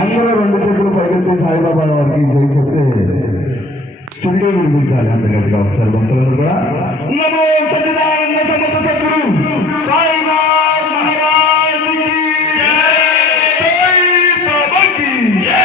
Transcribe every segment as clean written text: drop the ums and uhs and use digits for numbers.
అందరూ రెండు చేతులు పైకెత్తి సాయిబాబా వారికి జై చెప్తే స్టూడియో వినిపించాలి. అందుకని ఒకసారి భక్తులను కూడా నమో సచిదానంద సమర్థ సద్గురు సాయినాథ్ మహారాజ్ కి జై బాబా కి జై.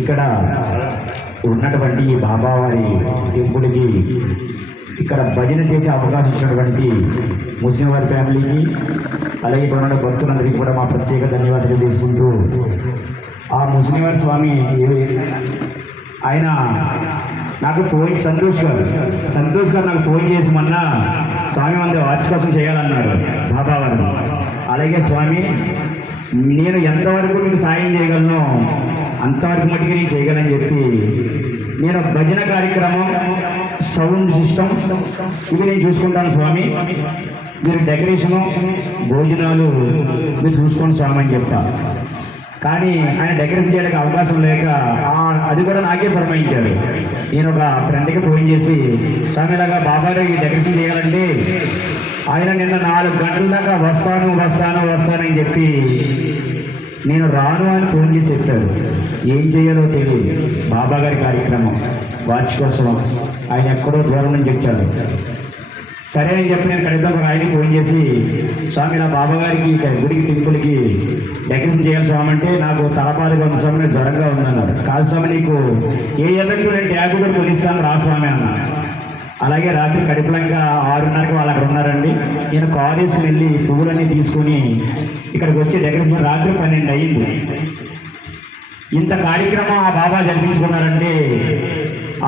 ఇక్కడ ఉన్నటువంటి ఈ బాబావారి టెంపుల్కి ఇక్కడ భజన చేసే అవకాశం ఇచ్చినటువంటి ముస్లిం వారి ఫ్యామిలీకి అలాగే ఇక్కడ ఉన్న భక్తులందరికీ కూడా మా ప్రత్యేక ధన్యవాదాలు తీసుకుంటూ ఆ ముస్లిం వారి స్వామి ఆయన నాకు ఫోన్ సంతోష్ గారు నాకు ఫోన్ చేసి మొన్న స్వామి మంది వార్షికోత్సవం చేయాలన్నాడు బాబావారు. అలాగే స్వామి నేను ఎంతవరకు మీకు సాయం చేయగలను అంతవరకు మటుకు నేను చేయగలని చెప్పి నేను భజన కార్యక్రమం సౌండ్ సిస్టమ్ ఇవి నేను చూసుకుంటాను స్వామి, మీరు డెకరేషను భోజనాలు మీరు చూసుకోండి స్వామి అని చెప్తా. కానీ ఆయన డెకరేషన్ చేయడానికి అవకాశం లేక అది కూడా నాకే పురమాయించాడు. నేను ఒక ఫ్రెండ్కి ఫోన్ చేసి స్వామిలాగా బాబాగారికి డెకరేషన్ చేయాలంటే ఆయన నిన్న 4 గంటల దాకా వస్తానని చెప్పి నేను రాను అని ఫోన్ చేసి చెప్పాడు. ఏం చేయాలో తెలియదు. బాబాగారి కార్యక్రమం వార్షికోత్సవం ఆయన ఎక్కడో దూరం నుంచి వచ్చాడు. సరే అని చెప్పి నేను కడిగితే ఒక ఆయనకి ఫోన్ చేసి స్వామి నా బాబాగారికి గుడికి టెంపుల్కి డెకరేషన్ చేయాలి స్వామి అంటే నాకు తలపాలుగా ఉన్న స్వామి నాకు జ్వరంగా ఉందన్నారు. కాదు స్వామి నీకు ఏ ఎల్లట్టు నేను ట్యాబ్ కూడా కొనిస్తాను రా స్వామి అన్న. అలాగే రాత్రి కడుపులంగా 6:30కి వాళ్ళు అక్కడ ఉన్నారండి. నేను కార్ వేసుకుని వెళ్ళి పువ్వులన్నీ తీసుకుని ఇక్కడికి వచ్చి డెకరేషన్ రాత్రి 12 అయ్యింది. ఇంత కార్యక్రమం ఆ బాబా జరిపించుకున్నారంటే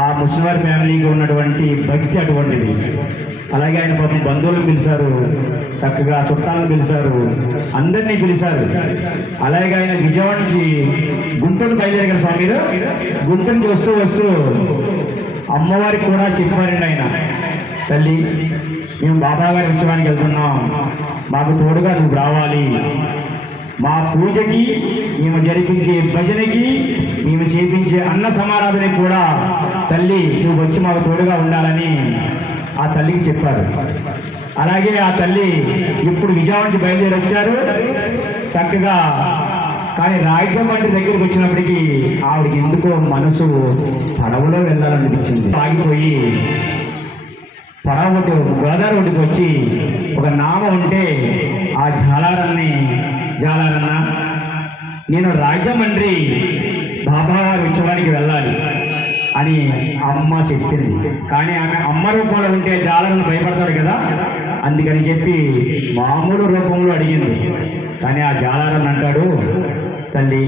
ఆ ముస్లిం ఫ్యామిలీకి ఉన్నటువంటి భక్తి అటువంటిది. అలాగే ఆయన పాపం బంధువులను పిలిచారు, చక్కగా చుట్టాలను పిలిచారు, అందరినీ పిలిచారు. అలాగే ఆయన విజయవాడ నుంచి గుంటూరు బయలుదేరారు స్వామి. గుంటూరు నుంచి వస్తూ అమ్మవారికి కూడా చెప్పారండి ఆయన, తల్లి మేము బాబాగారి ఉత్సవానికి వెళ్తున్నాం, మాకు తోడుగా నువ్వు రావాలి, మా పూజకి మేము జరిపించే భజనకి మేము చేపించే అన్న సమారాధనకి కూడా తల్లి నువ్వు వచ్చి మాకు తోడుగా ఉండాలని ఆ తల్లికి చెప్పారు. అలాగే ఆ తల్లి ఇప్పుడు విజయవాడకి బయలుదేరి వచ్చారు చక్కగా. కానీ రాజమండ్రి దగ్గరికి వచ్చినప్పటికీ ఆవిడకి ఎందుకో మనసు పడవలో వెళ్ళాలనిపించింది. ఆగిపోయి పడవ గోదావరి ఒడ్డుకి వచ్చి ఒక నామ ఉంటే ఆ జాలారన్న నేను రాజమండ్రి బాబావారి ఉత్సవానికి వెళ్ళాలి అని అమ్మ చెప్పింది. కానీ ఆమె అమ్మ రూపంలో ఉంటే జాలరన్న భయపడతాడు కదా, అందుకని చెప్పి మామూలు రూపంలో అడిగింది. కానీ ఆ జాలారన్న అంటాడు, తల్లి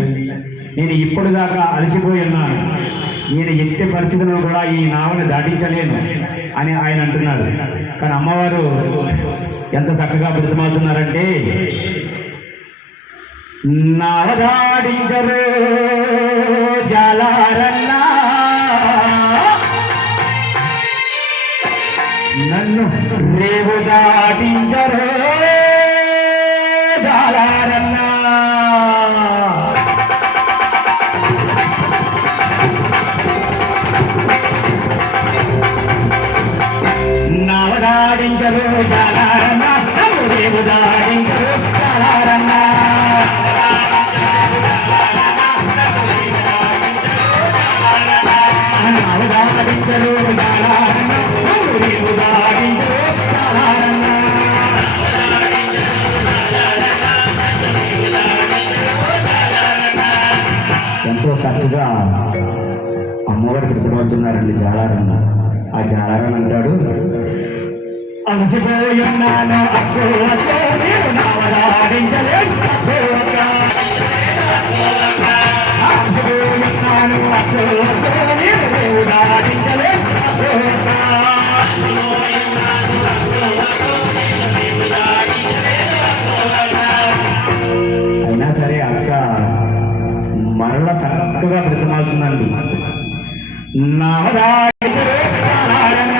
నేను ఇప్పుడు దాకా అలసిపోయి ఉన్నాను, నేను ఎట్టి పరిస్థితులను కూడా ఈ నావని దాటించలేను అని ఆయన అంటున్నాడు. కానీ అమ్మవారు ఎంత చక్కగా బ్రతిమాలుతున్నారంటే నావ దాటించరు జాలారన్నా నన్ను రేవు దాటించరు జాలారన్నా. నవదాడించరు జాలారన్న నన్ను రేవు దాడించరు జాలారన్న. నవదాడించరు జాలారన్న నన్ను రేవు దాడించరు జాలారన్న. ఎంతో చక్కగా అమ్మవారి ప్రతిపడుతున్నారండి జాలారన్న. ఆ జాలారన్న అంటాడు, అలసిపోయున్నాను అక్కో నేను నవదాడించలేను అలసిపోయున్నాను అక్కో నేను రేవు దాడించలేను. అయినా సరే అక్క మరలా చక్కగా బ్రతిమాలుతుందండి. నవదాడించరు జాలారన్న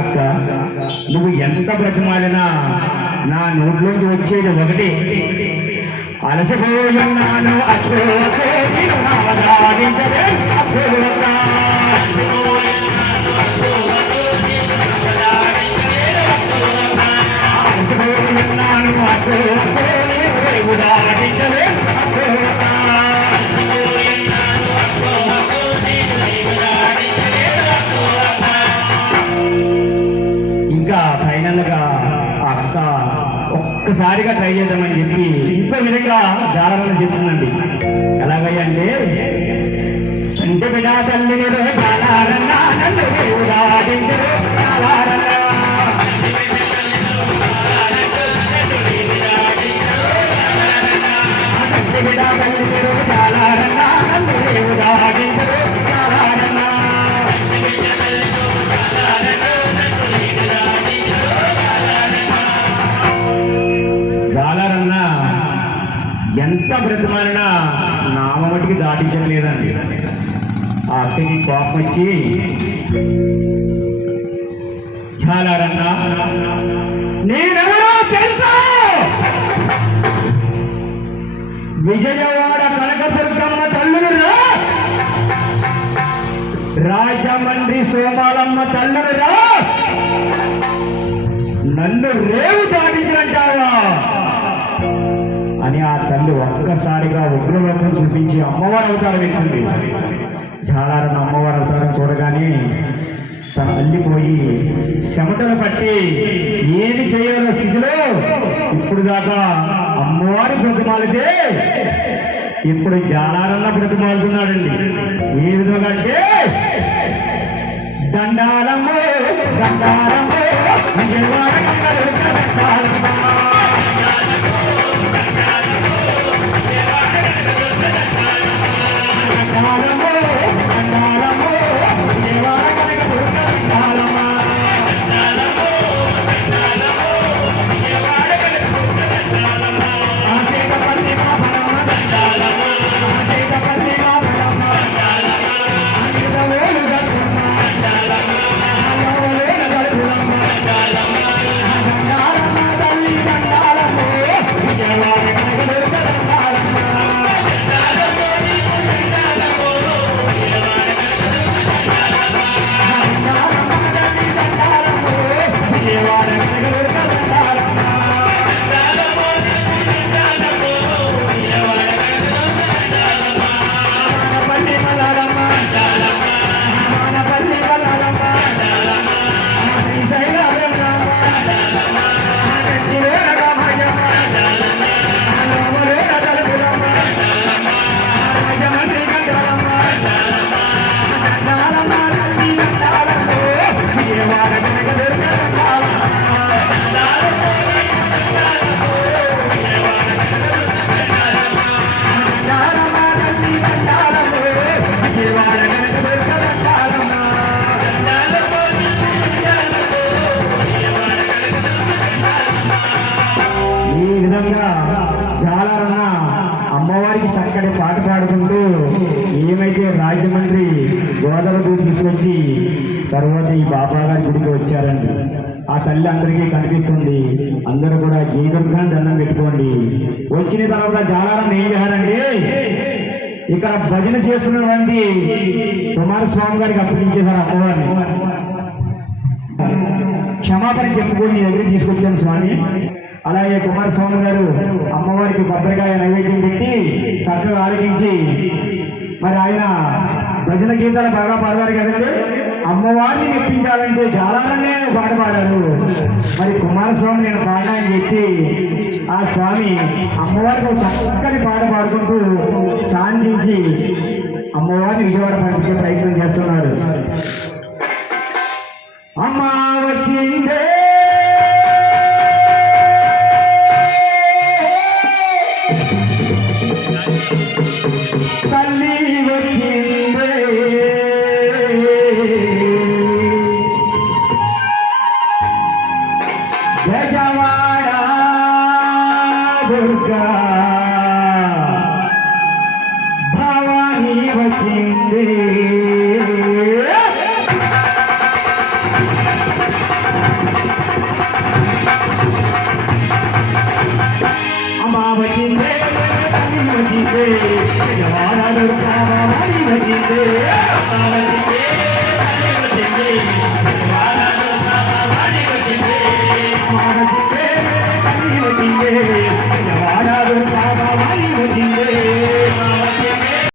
అక్క నువ్వు ఎంత బ్రతిమాలినా నా నోట్లోంచి వచ్చేది ఒకటి, అలసిపోయున్నాను అక్కో నేను నవదాడించలేను అక్కో. అలసిపోయున్నాను అక్కో నేను రేవు దాడించలేను. ఒక్కసారిగా ట్రై చేద్దామని చెప్పి ఇంకో విధంగా జాలరన్న చెప్తుందండి. ఎలాగయ్యా అంటే సంటి బిడా తల్లిని జాలారన్న నన్ను ఊరాడించరు జాలారన్న. సంటి బిడా తల్లిని జాలారన్న నన్ను ఊరాడించరు జాలారన్న. జాలరన్న ఎంత బ్రతిమాలినా నామటికి దాటించట్లేదండి. ఆ అక్కకి కోపం వచ్చి జాలరన్న నేనెవరో తెలుసా? విజయవాడ కనకదుర్గమ్మ తల్లునురా, రాజమండ్రి సోమాలమ్మ తల్లునురా, నన్ను రేవు దాటించినట్టావా అని ఆ తల్లి ఒక్కసారిగా ఉగ్రలోకం చూపించి అమ్మవారు అవతారం ఎత్తుంది. జాలారన్న అమ్మవారు అవతారం చూడగానే తన అల్లిపోయి చెమటలు పట్టి ఏమి చేయాలన్న స్థితిలో ఇప్పుడు దాకా అమ్మవారి బ్రతిమాలితే ఇప్పుడు జాలారన్న బ్రతిమాలుతున్నాడండి. ఏ విధంగా అంటే దండాలమ్మో దండాలమ్మో విజయవాడ దండాలమ్మ. జాలరన్న అమ్మవారికి చక్కటి పాట పాడుకుంటూ ఏమైతే రాజమండ్రి గోదావరి తీసుకొచ్చి తర్వాత ఈ బాబా గారి గుడికి వచ్చారండి. ఆ తల్లి అందరికీ కనిపిస్తుంది. అందరూ కూడా జీవితాన్ని దండం పెట్టుకోండి. వచ్చిన తర్వాత జాలరన్న ఏం చేశారండి, ఇక్కడ భజన చేస్తున్నటువంటి కుమారస్వామి గారికి అప్పగించేశారు అమ్మవారిని. క్షమాపణ చెప్పుకొని నీ దగ్గరికి తీసుకొచ్చాను స్వామి. అలాగే కుమారస్వామి గారు అమ్మవారికి భద్రకాయ నైవేద్యం పెట్టి చక్కగా ఆరగించి మరి ఆయన భజన గీతాలు బాగా పాడారు కదండి. అమ్మవారిని మెప్పించాలంటే జాలారన్నే పాట పాడారు. మరి కుమారస్వామి నేను పాడా అని చెప్పి ఆ స్వామి అమ్మవారికి చక్కని పాట పాడుకుంటూ శాంతించి అమ్మవారిని విజయవాడ పంపించే ప్రయత్నం చేస్తున్నారు. అమ్మ వచ్చిందే తల్లి వచ్చిందే బెజవాడ దుర్గా